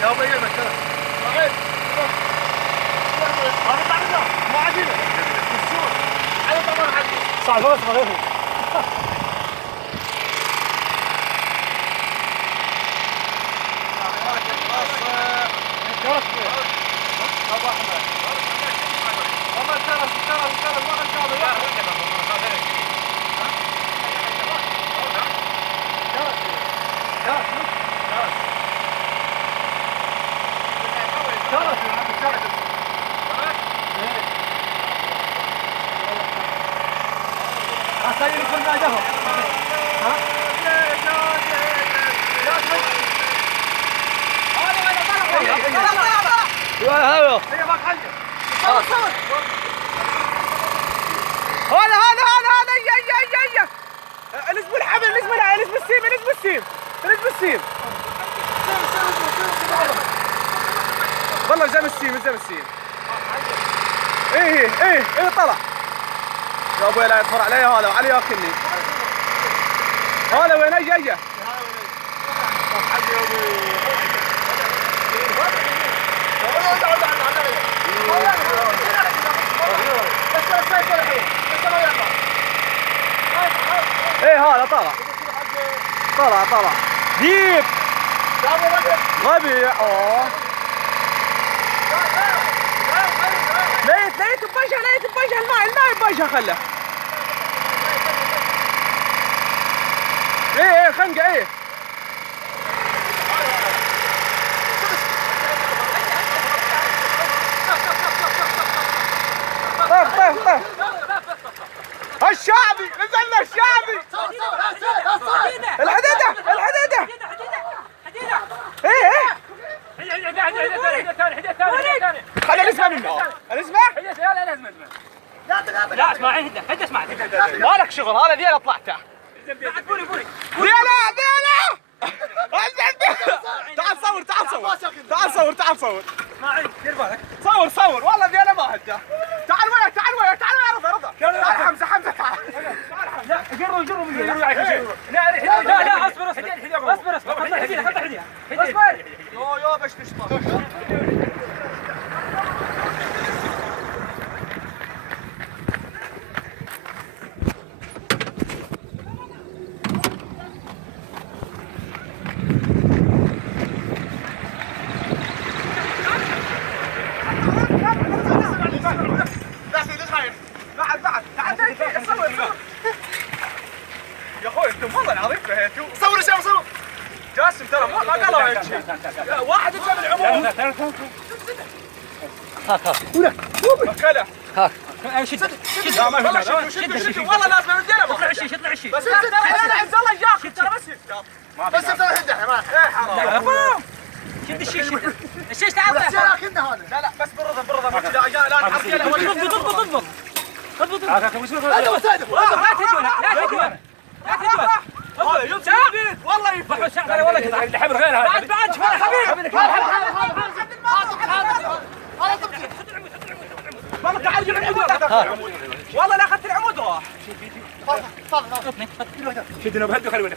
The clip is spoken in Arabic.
يا ابو ايمن ترى صحيح هذا طعمنا مو عجينه بالسوق على طبعا حقي صعب بس صغير السيم والله الزم السيم ايه طلع يا ابوي لا يدخل علي هذا وعلي ياكلني هذا وين اجي ايه هذا طلع ديب غبي ليت ببجه الماء ببجه خله ايه خنقه ايه طيب الشعبي نزلنا الشعبي الحديدة ايه خلينا نسمع منه نسمع لا اسمع هدى اسمع مالك شغل هذا دياله طلعته دياله تعال صور اسماعيل دير بالك صور والله دياله ما هدى تعال ويا رضا تعال حمزه تعال لا جروا من لا اصبر خذ اصبر يو باش تشطح يا اخوي انتم والله العظيم فهيتوا صور جاسم ترى ما قالوا هيك شيء واحد يجمع العموم شد والله لازم نديره اطلع الشيء بس انا عز الله اياك ترى بس ترى هده ما حرام شد الشيش تعال لا بس بالرضا لا اضبط والله يفضح شعر والله قطع الحبر غير هذا بعد شوي حبيبي والله تعال العمود والله لا اخذت العمود راح شدنا بهدو خلوي لا